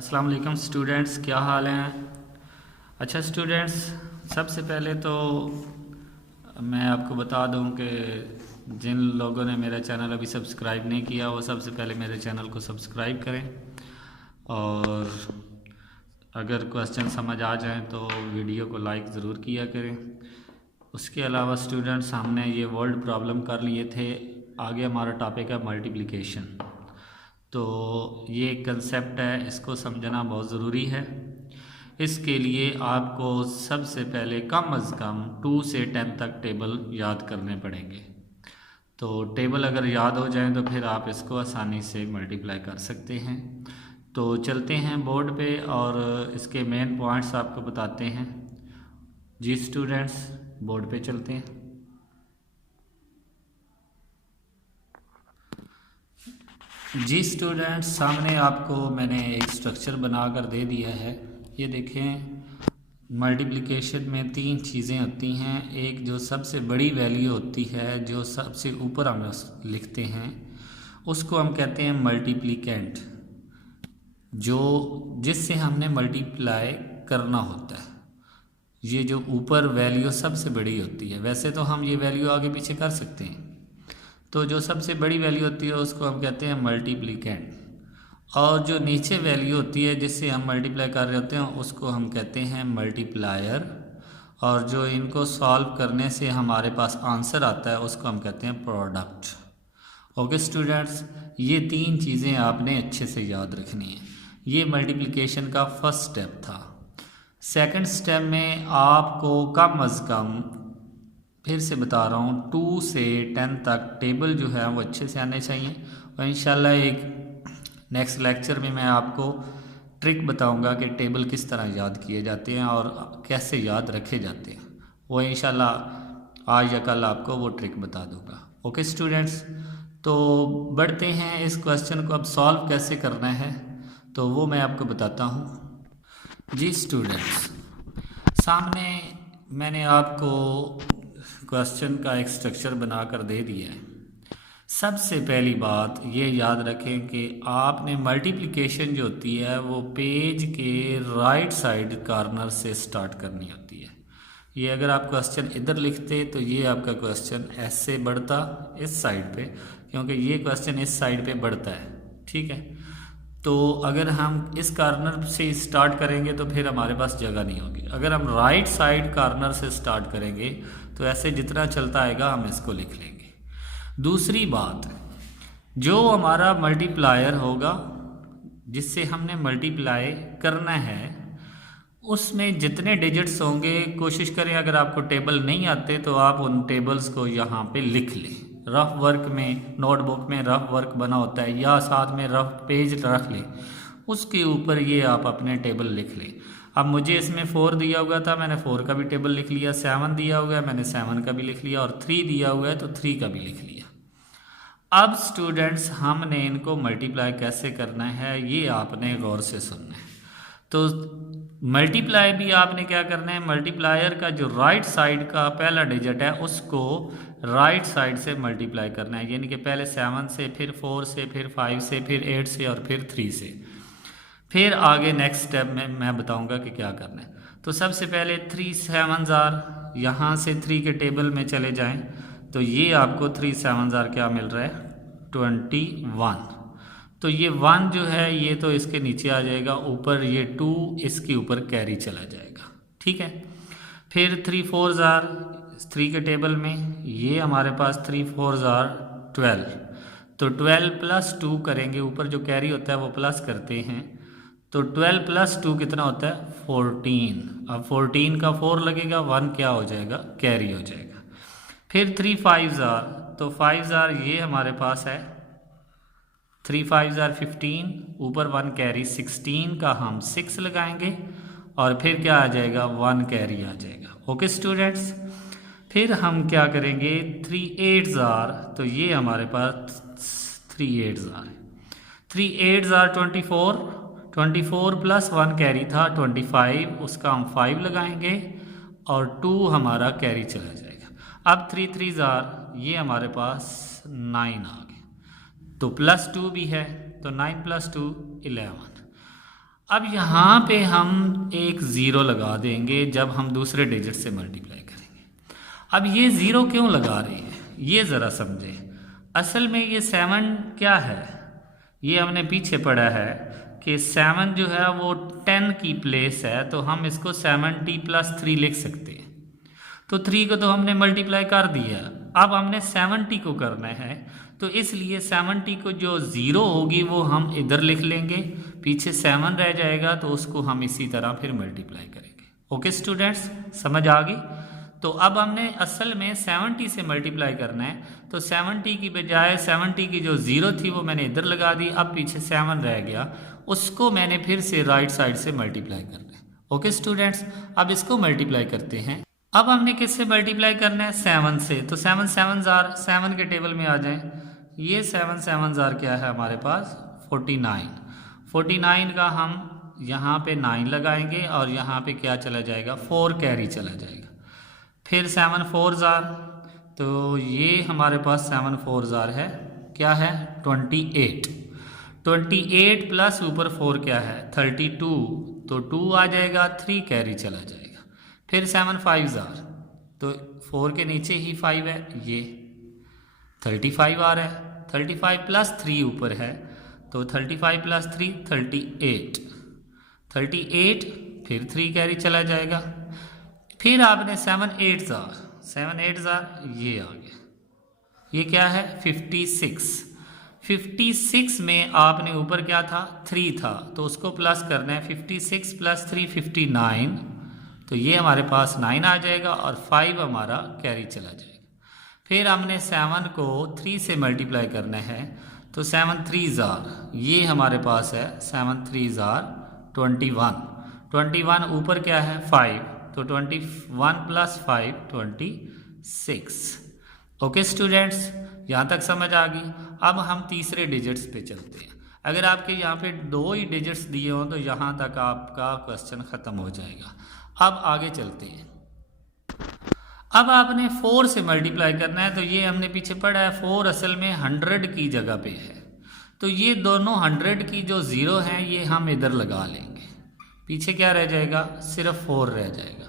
अस्सलाम वालेकुम स्टूडेंट्स, क्या हाल हैं। अच्छा स्टूडेंट्स, सबसे पहले तो मैं आपको बता दूं कि जिन लोगों ने मेरा चैनल अभी सब्सक्राइब नहीं किया वो सबसे पहले मेरे चैनल को सब्सक्राइब करें, और अगर क्वेश्चन समझ आ जाए तो वीडियो को लाइक ज़रूर किया करें। उसके अलावा स्टूडेंट्स, हमने ये वर्ड प्रॉब्लम कर लिए थे। आगे हमारा टॉपिक है मल्टीप्लिकेशन। तो ये एक कंसेप्ट है, इसको समझना बहुत ज़रूरी है। इसके लिए आपको सबसे पहले कम अज़ कम 2 से 10 तक टेबल याद करने पड़ेंगे। तो टेबल अगर याद हो जाए तो फिर आप इसको आसानी से मल्टीप्लाई कर सकते हैं। तो चलते हैं बोर्ड पे और इसके मेन पॉइंट्स आपको बताते हैं। जी स्टूडेंट्स, बोर्ड पे चलते हैं। जी स्टूडेंट्स, सामने आपको मैंने एक स्ट्रक्चर बनाकर दे दिया है। ये देखें, मल्टीप्लिकेशन में 3 चीज़ें होती हैं। एक जो सबसे बड़ी वैल्यू होती है, जो सबसे ऊपर हम लिखते हैं, उसको हम कहते हैं मल्टीप्लिकेंट, जो जिससे हमने मल्टीप्लाई करना होता है। ये जो ऊपर वैल्यू सबसे बड़ी होती है। वैसे तो हम ये वैल्यू आगे पीछे कर सकते हैं, तो जो सबसे बड़ी वैल्यू होती है उसको हम कहते हैं मल्टीप्लिकेंट, और जो नीचे वैल्यू होती है जिससे हम मल्टीप्लाई कर रहे होते हैं उसको हम कहते हैं मल्टीप्लायर, और जो इनको सॉल्व करने से हमारे पास आंसर आता है उसको हम कहते हैं प्रोडक्ट। ओके स्टूडेंट्स, ये 3 चीज़ें आपने अच्छे से याद रखनी है। ये मल्टीप्लिकेशन का फर्स्ट स्टेप था। सेकंड स्टेप में आपको कम अज़ कम, फिर से बता रहा हूँ, 2 से 10 तक टेबल जो है वो अच्छे से आने चाहिए। और इंशाल्लाह एक नेक्स्ट लेक्चर में मैं आपको ट्रिक बताऊंगा कि टेबल किस तरह याद किए जाते हैं और कैसे याद रखे जाते हैं। वो इंशाल्लाह आज या कल आपको वो ट्रिक बता दूंगा। ओके स्टूडेंट्स, तो बढ़ते हैं। इस क्वेश्चन को अब सॉल्व कैसे करना है तो वो मैं आपको बताता हूँ। जी स्टूडेंट्स, सामने मैंने आपको क्वेश्चन का एक स्ट्रक्चर बनाकर दे दिया है। सबसे पहली बात ये याद रखें कि आपने मल्टीप्लिकेशन जो होती है वो पेज के राइट साइड कॉर्नर से स्टार्ट करनी होती है। ये अगर आप क्वेश्चन इधर लिखते तो ये आपका क्वेश्चन ऐसे बढ़ता इस साइड पे, क्योंकि ये क्वेश्चन इस साइड पे बढ़ता है। ठीक है, तो अगर हम इस कॉर्नर से स्टार्ट करेंगे तो फिर हमारे पास जगह नहीं होगी। अगर हम राइट साइड कॉर्नर से स्टार्ट करेंगे तो ऐसे जितना चलता आएगा हम इसको लिख लेंगे। दूसरी बात, जो हमारा मल्टीप्लायर होगा जिससे हमने मल्टीप्लाई करना है, उसमें जितने डिजिट्स होंगे, कोशिश करें अगर आपको टेबल नहीं आते तो आप उन टेबल्स को यहाँ पे लिख लें। रफ वर्क में, नोटबुक में रफ वर्क बना होता है, या साथ में रफ पेज रख लें, उसके ऊपर ये आप अपने टेबल लिख लें। अब मुझे इसमें 4 दिया हुआ था, मैंने 4 का भी टेबल लिख लिया। 7 दिया हुआ है, मैंने 7 का भी लिख लिया, और 3 दिया हुआ है तो 3 का भी लिख लिया। अब स्टूडेंट्स, हमने इनको मल्टीप्लाई कैसे करना है ये आपने गौर से सुनना है। तो मल्टीप्लाई भी आपने क्या करना है, मल्टीप्लायर का जो राइट साइड का पहला डिजिट है उसको राइट साइड से मल्टीप्लाई करना है। यानी कि पहले 7 से, फिर 4 से, फिर 5 से, फिर 8 से और फिर 3 से। फिर आगे नेक्स्ट स्टेप में मैं बताऊंगा कि क्या करना है। तो सबसे पहले 3 7 यहाँ से 3 के टेबल में चले जाएं तो ये आपको 3 7 क्या मिल रहा है, 21। तो ये 1 जो है ये तो इसके नीचे आ जाएगा, ऊपर ये 2 इसके ऊपर कैरी चला जाएगा। ठीक है, फिर 3 4 3 के टेबल में ये हमारे पास 3 4 12। तो 12 प्लस 2 करेंगे, ऊपर जो कैरी होता है वो प्लस करते हैं। तो 12 प्लस 2 कितना होता है, 14। अब 14 का 4 लगेगा, 1 क्या हो जाएगा, कैरी हो जाएगा। फिर 3 5 तो 5 ये हमारे पास है, 3 5 15, ऊपर 1 कैरी, 16 का हम 6 लगाएंगे, और फिर क्या आ जाएगा, 1 कैरी आ जाएगा। ओके स्टूडेंट्स, फिर हम क्या करेंगे, 3 8 तो ये हमारे पास 3 8 है। 3 8 24, 24 प्लस 1 कैरी था 25, उसका हम 5 लगाएंगे और 2 हमारा कैरी चला जाएगा। अब 3 3 ये हमारे पास 9 आ गए, तो प्लस 2 भी है, तो 9 प्लस 2 11। अब यहाँ पे हम एक ज़ीरो लगा देंगे जब हम दूसरे डिजिट से मल्टीप्लाई करेंगे। अब ये ज़ीरो क्यों लगा रहे हैं ये ज़रा समझें। असल में ये 7 क्या है, ये हमने पीछे पढ़ा है कि 7 जो है वो 10 की प्लेस है, तो हम इसको 70 + 3 लिख सकते हैं। तो 3 को तो हमने मल्टीप्लाई कर दिया, अब हमने 70 को करना है, तो इसलिए 70 को जो ज़ीरो होगी वो हम इधर लिख लेंगे, पीछे 7 रह जाएगा तो उसको हम इसी तरह फिर मल्टीप्लाई करेंगे। ओके स्टूडेंट्स, समझ आ गई? तो अब हमने असल में 70 से मल्टीप्लाई करना है, तो 70 की बजाय 70 की जो ज़ीरो थी वो मैंने इधर लगा दी, अब पीछे 7 रह गया, उसको मैंने फिर से राइट साइड से मल्टीप्लाई करना है। ओके स्टूडेंट्स, अब इसको मल्टीप्लाई करते हैं। अब हमने किससे मल्टीप्लाई करना है? 7 से। तो 7 7 ज़ार 7 के टेबल में आ जाएं। ये 7 7 ज़ार क्या है हमारे पास? 49। 49 का हम यहाँ पे 9 लगाएंगे और यहाँ पे क्या चला जाएगा? 4 कैरी चला जाएगा। फिर 7 4 ज़ार, तो ये हमारे पास 7 4 ज़ार है, क्या है? 28। 28 प्लस ऊपर 4 क्या है? 32, तो 2 आ जाएगा, 3 कैरी चला जाएगा। फिर 7 5 ज़ार, तो 4 के नीचे ही 5 है, ये 35 आ रहा है। 35 प्लस 3 ऊपर है, तो 35 प्लस 3 38। 38 फिर 3 कैरी चला जाएगा। फिर आपने 7 8 ज़ार, 7 8 ज़ार ये आ गया, ये क्या है? 56। 56 में आपने ऊपर क्या था? 3 था, तो उसको प्लस करना है। 56 प्लस 3 59, तो ये हमारे पास 9 आ जाएगा और 5 हमारा कैरी चला जाएगा। फिर हमने 7 को 3 से मल्टीप्लाई करना है, तो 7 3 ज़ार, ये हमारे पास है 7 3 ज़ार 21। 21 ऊपर क्या है? 5, तो 21 प्लस 5 26। ओके स्टूडेंट्स, यहाँ तक समझ आ गई? अब हम तीसरे डिजिट्स पे चलते हैं। अगर आपके यहाँ पे 2 ही डिजिट्स दिए हों तो यहाँ तक आपका क्वेश्चन ख़त्म हो जाएगा। अब आगे चलते हैं। अब आपने 4 से मल्टीप्लाई करना है, तो ये हमने पीछे पढ़ा है 4 असल में 100 की जगह पे है, तो ये दोनों 100 की जो ज़ीरो हैं ये हम इधर लगा लेंगे, पीछे क्या रह जाएगा? सिर्फ 4 रह जाएगा।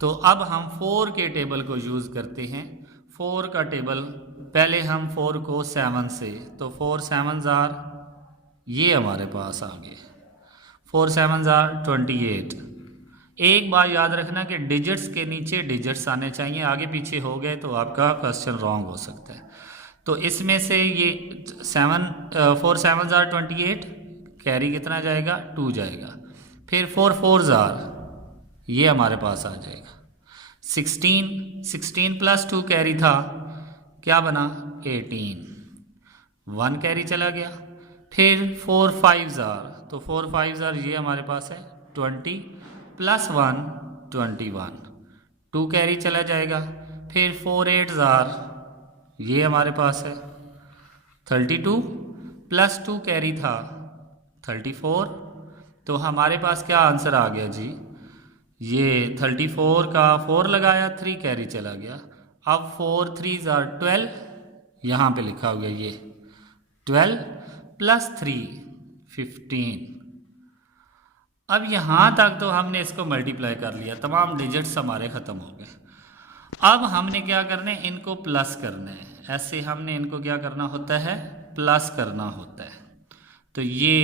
तो अब हम 4 के टेबल को यूज़ करते हैं। 4 का टेबल, पहले हम 4 को 7 से, तो 4 7 ज़ार ये हमारे पास आ गए, 4 7 ज़ार 28। एक बात याद रखना कि डिजिट्स के नीचे डिजिट्स आने चाहिए, आगे पीछे हो गए तो आपका क्वेश्चन रॉन्ग हो सकता है। तो इसमें से ये 4 7 ज़ार 28, कैरी कितना जाएगा? 2 जाएगा। फिर 4 4 ज़ार ये हमारे पास आ जाएगा 16। 16 प्लस 2 कैरी था, क्या बना? 18। 1 कैरी चला गया। फिर 4 5 ज़ार, तो 4 5 ज़ार ये हमारे पास है 20 प्लस 1 21, 2 कैरी चला जाएगा। फिर 4 8 ज़ार ये हमारे पास है 32 प्लस 2 कैरी था 34, तो हमारे पास क्या आंसर आ गया जी? ये 34 का 4 लगाया, 3 कैरी चला गया। अब 4 3 ज़ार 12, यहाँ पे लिखा हो गया ये 12 प्लस 3 15। अब यहाँ तक तो हमने इसको मल्टीप्लाई कर लिया, तमाम डिजिट्स हमारे ख़त्म हो गए। अब हमने क्या करना है? इनको प्लस करना है। ऐसे हमने इनको क्या करना होता है? प्लस करना होता है। तो ये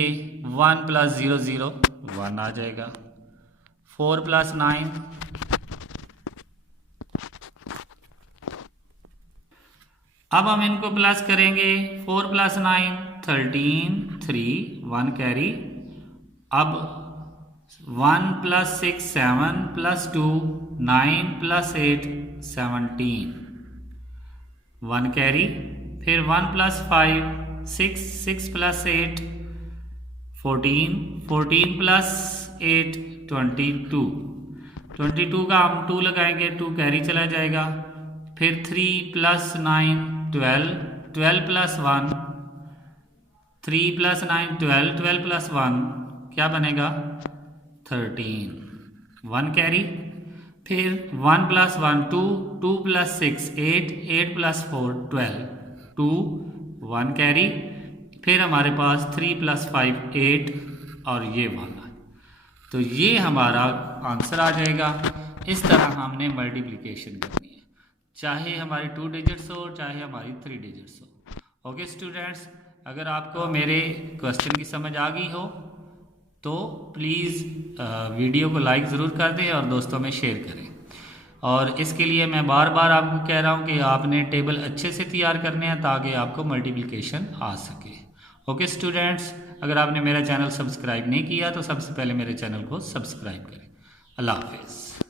1 प्लस 0 0 1 आ जाएगा। 4 प्लस 9, अब हम इनको प्लस करेंगे। 4 प्लस 9 13, 3 1 कैरी। अब 1 प्लस 6 7 प्लस 2 9 प्लस 8 17, 1 कैरी। फिर 1 प्लस 5 6 6 प्लस 8 14, 14 प्लस 8 22, 22 का हम 2 लगाएंगे, 2 कैरी चला जाएगा। फिर 3 प्लस 9 12, 12 प्लस 1 3 प्लस 9 12, 12 प्लस 1 क्या बनेगा? 13, 1 कैरी। फिर 1 प्लस 1 2, 2 प्लस 6 8, 8 प्लस 4 12, 2 1 कैरी। फिर हमारे पास 3 प्लस 5 8 और ये 1। तो ये हमारा आंसर आ जाएगा। इस तरह हमने मल्टीप्लिकेशन करनी है, चाहे हमारी 2 डिजिट्स हो चाहे हमारी 3 डिजिट्स हो। ओके स्टूडेंट्स, अगर आपको मेरे क्वेश्चन की समझ आ गई हो तो प्लीज़ वीडियो को लाइक ज़रूर कर दें और दोस्तों में शेयर करें। और इसके लिए मैं बार बार आपको कह रहा हूँ कि आपने टेबल अच्छे से तैयार करने हैं ताकि आपको मल्टीप्लिकेशन आ सके। ओके स्टूडेंट्स, अगर आपने मेरा चैनल सब्सक्राइब नहीं किया तो सबसे पहले मेरे चैनल को सब्सक्राइब करें। अल्लाह हाफिज़।